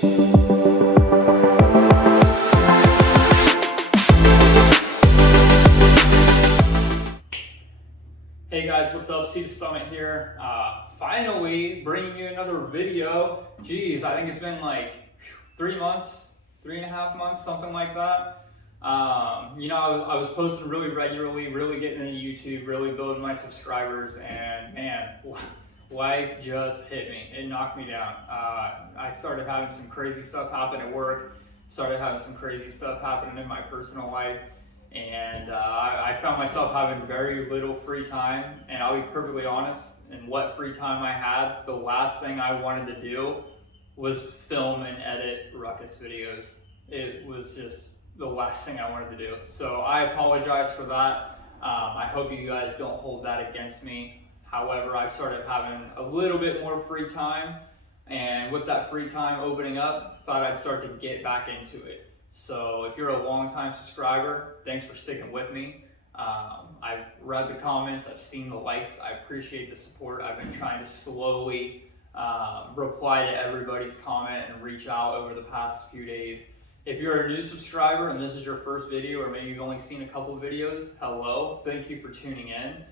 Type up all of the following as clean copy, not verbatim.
Hey guys, what's up? See the Summit here. Finally bringing you another video. Geez, I think it's been like 3 months, 3.5 months, something like that. I was posting really regularly, really getting into YouTube, really building my subscribers, and man, life just hit me. It knocked me down. I started having some crazy stuff happen at work, started having some crazy stuff happening in my personal life. And I found myself having very little free time, and I'll be perfectly honest, in what free time I had, the last thing I wanted to do was film and edit Ruckus videos. It was just the last thing I wanted to do. So I apologize for that. I hope you guys don't hold that against me. However, I've started having a little bit more free time, and with that free time opening up, thought I'd start to get back into it. So if you're a long-time subscriber, thanks for sticking with me. I've read the comments, I've seen the likes, I appreciate the support. I've been trying to slowly reply to everybody's comment and reach out over the past few days. If you're a new subscriber and this is your first video, or maybe you've only seen a couple of videos, hello, thank you for tuning in.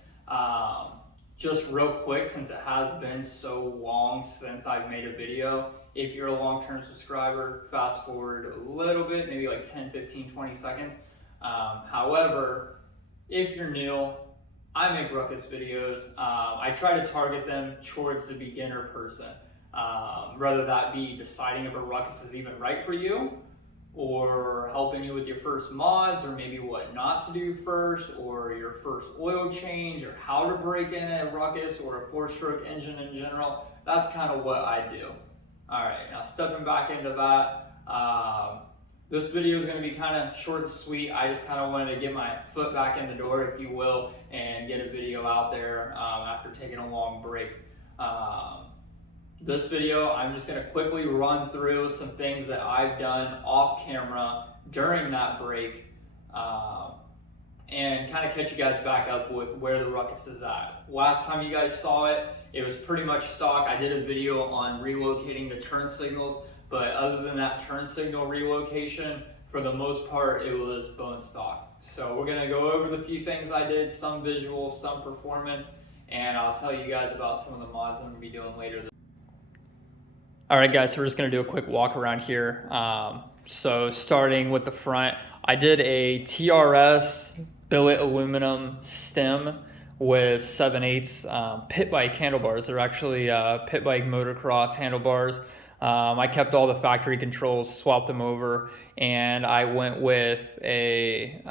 Just real quick, since it has been so long since I've made a video, if you're a long-term subscriber, fast forward a little bit, maybe like 10, 15, 20 seconds. However, if you're new, I make Ruckus videos. I try to target them towards the beginner person, whether that be deciding if a Ruckus is even right for you, or helping you with your first mods, or maybe what not to do first, or your first oil change, or how to break in a Ruckus or a 4-stroke engine in general. That's kind of what I do. All right, now stepping back into that, this video is going to be kind of short and sweet. I just kind of wanted to get my foot back in the door, if you will, and get a video out there after taking a long break. This video, I'm just going to quickly run through some things that I've done off camera during that break, and kind of catch you guys back up with where the Ruckus is at. Last time you guys saw it, it was pretty much stock. I did a video on relocating the turn signals, but other than that turn signal relocation, for the most part, it was bone stock. So we're gonna go over the few things I did, some visual, some performance, and I'll tell you guys about some of the mods I'm gonna be doing later. All right guys, so we're just gonna do a quick walk around here. So starting with the front, I did a TRS billet aluminum stem with 7/8 pit bike handlebars. They're actually pit bike motocross handlebars. I kept all the factory controls, swapped them over, and I went with a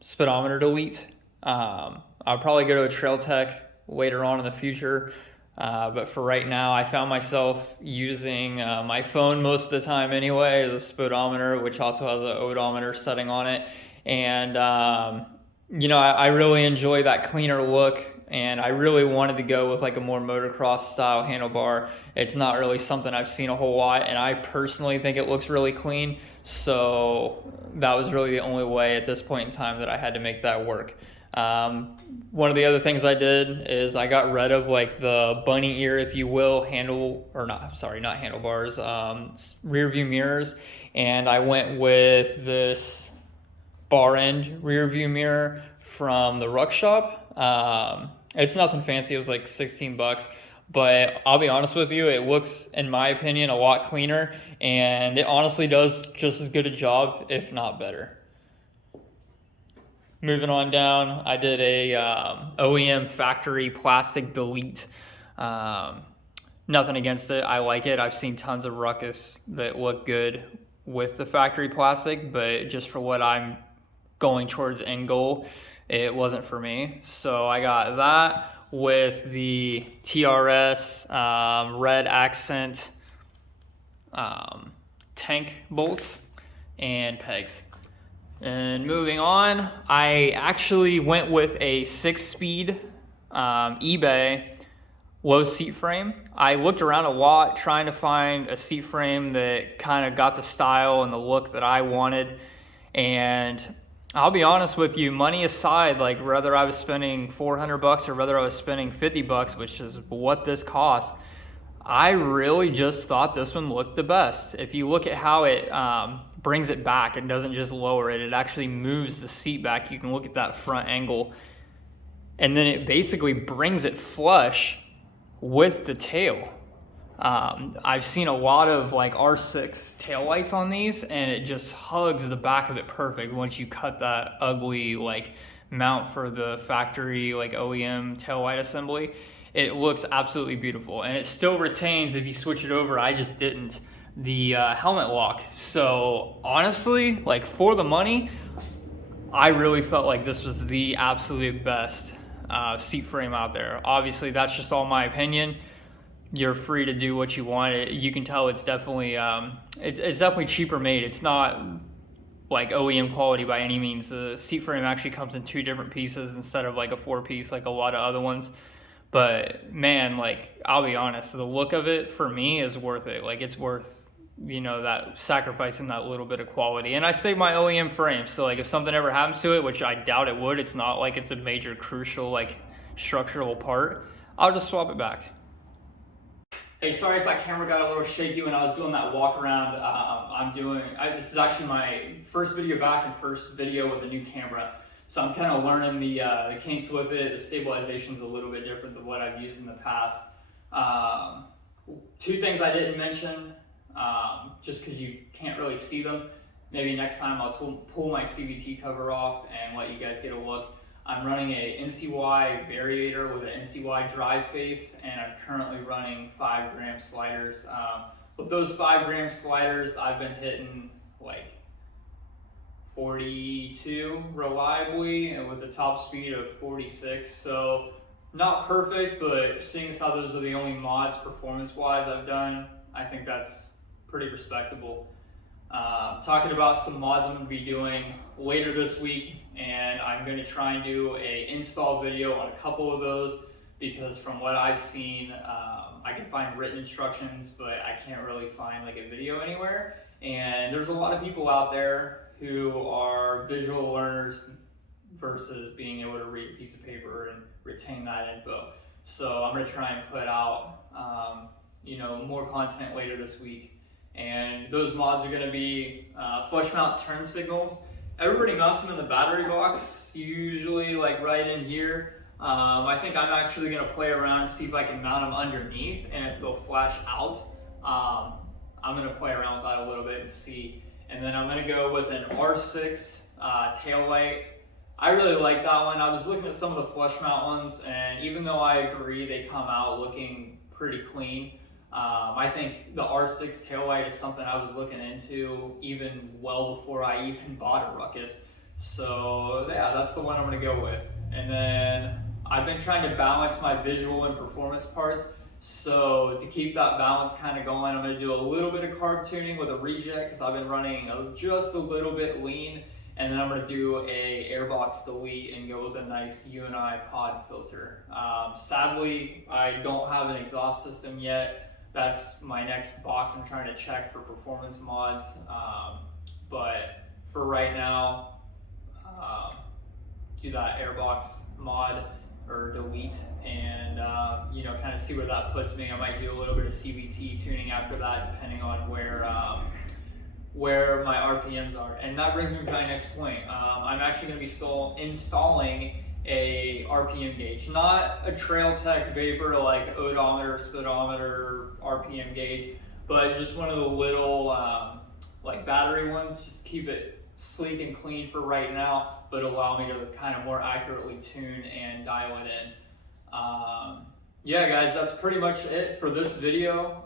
speedometer delete. I'll probably go to a Trail Tech later on in the future, but for right now, I found myself using my phone most of the time anyway as a speedometer, which also has an odometer setting on it. And I really enjoy that cleaner look, and I really wanted to go with like a more motocross style handlebar. It's not really something I've seen a whole lot, and I personally think it looks really clean. So that was really the only way at this point in time that I had to make that work. One of the other things I did is I got rid of like the bunny ear, if you will, not handlebars, rear view mirrors. And I went with this bar end rear view mirror from the Ruck Shop. It's nothing fancy. It was like 16 bucks, but I'll be honest with you, it looks, in my opinion, a lot cleaner, and it honestly does just as good a job, if not better. Moving on down, I did a OEM factory plastic delete. Nothing against it. I like it. I've seen tons of Ruckus that look good with the factory plastic, but just for what I'm going towards end goal, it wasn't for me. So I got that with the TRS red accent tank bolts and pegs. And moving on, I actually went with a 6-speed eBay low seat frame. I looked around a lot trying to find a seat frame that kind of got the style and the look that I wanted. And I'll be honest with you, money aside, like whether I was spending $400 or whether I was spending $50, which is what this cost, I really just thought this one looked the best. If you look at how it brings it back, it doesn't just lower it, it actually moves the seat back. You can look at that front angle. And then it basically brings it flush with the tail. I've seen a lot of like R6 taillights on these, and it just hugs the back of it perfect once you cut that ugly like mount for the factory like OEM taillight assembly. It looks absolutely beautiful, and it still retains, if you switch it over, I just didn't, the helmet lock. So honestly, like for the money, I really felt like this was the absolute best seat frame out there. Obviously, that's just all my opinion. You're free to do what you want. You can tell it's definitely it's definitely cheaper made. It's not like OEM quality by any means. The seat frame actually comes in 2 different pieces instead of like a 4-piece like a lot of other ones. But man, like I'll be honest, the look of it for me is worth it. Like it's worth, you know, that sacrificing that little bit of quality. And I say my OEM frame, so like if something ever happens to it, which I doubt it would, it's not like it's a major crucial like structural part, I'll just swap it back. Hey, sorry if that camera got a little shaky when I was doing that walk around. This is actually my first video back and first video with a new camera. So I'm kind of learning the kinks with it. The stabilization's a little bit different than what I've used in the past. 2 things I didn't mention, just because you can't really see them. Maybe next time I'll pull my CVT cover off and let you guys get a look. I'm running a NCY variator with an NCY drive face, and I'm currently running 5-gram sliders. With those 5-gram sliders, I've been hitting like 42 reliably, and with a top speed of 46. So not perfect, but seeing as how those are the only mods performance-wise I've done, I think that's pretty respectable. Talking about some mods I'm going to be doing later this week, and I'm going to try and do a install video on a couple of those, because from what I've seen, I can find written instructions, but I can't really find like a video anywhere. And there's a lot of people out there who are visual learners versus being able to read a piece of paper and retain that info. So I'm going to try and put out more content later this week. And those mods are going to be flush mount turn signals. Everybody mounts them in the battery box, usually like right in here. I think I'm actually going to play around and see if I can mount them underneath, and if they'll flash out. I'm going to play around with that a little bit and see. And then I'm going to go with an R6 tail light. I really like that one. I was looking at some of the flush mount ones, and even though I agree they come out looking pretty clean, I think the R6 tail light is something I was looking into even well before I even bought a Ruckus. So yeah, that's the one I'm going to go with. And then I've been trying to balance my visual and performance parts. So to keep that balance kind of going, I'm going to do a little bit of carb tuning with a reject, because I've been running just a little bit lean. And then I'm going to do a airbox delete and go with a nice UNI pod filter. Sadly, I don't have an exhaust system yet. That's my next box I'm trying to check for performance mods. But for right now, do that airbox mod or delete, and kind of see where that puts me. I might do a little bit of CVT tuning after that, depending on where my RPMs are. And that brings me to my next point. I'm actually going to be installing a RPM gauge, not a Trail Tech Vapor like odometer, speedometer, RPM gauge, but just one of the little like battery ones. Just keep it sleek and clean for right now, but allow me to kind of more accurately tune and dial it in. Yeah guys, that's pretty much it for this video.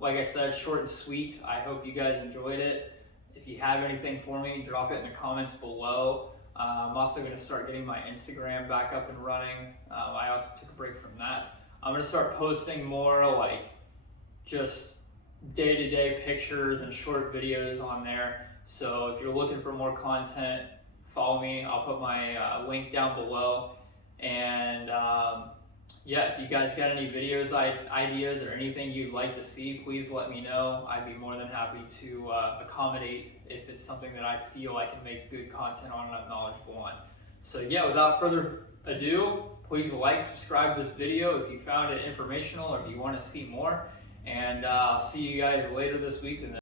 Like I said, short and sweet. I hope you guys enjoyed it. If you have anything for me, drop it in the comments below. I'm also going to start getting my Instagram back up and running. I also took a break from that. I'm going to start posting more like just day-to-day pictures and short videos on there. So if you're looking for more content, follow me. I'll put my link down below. And yeah, if you guys got any videos, ideas, or anything you'd like to see, please let me know. I'd be more than happy to accommodate if it's something that I feel I can make good content on and I'm knowledgeable on. So yeah, without further ado, please like, subscribe to this video if you found it informational or if you want to see more. And I'll see you guys later this week in the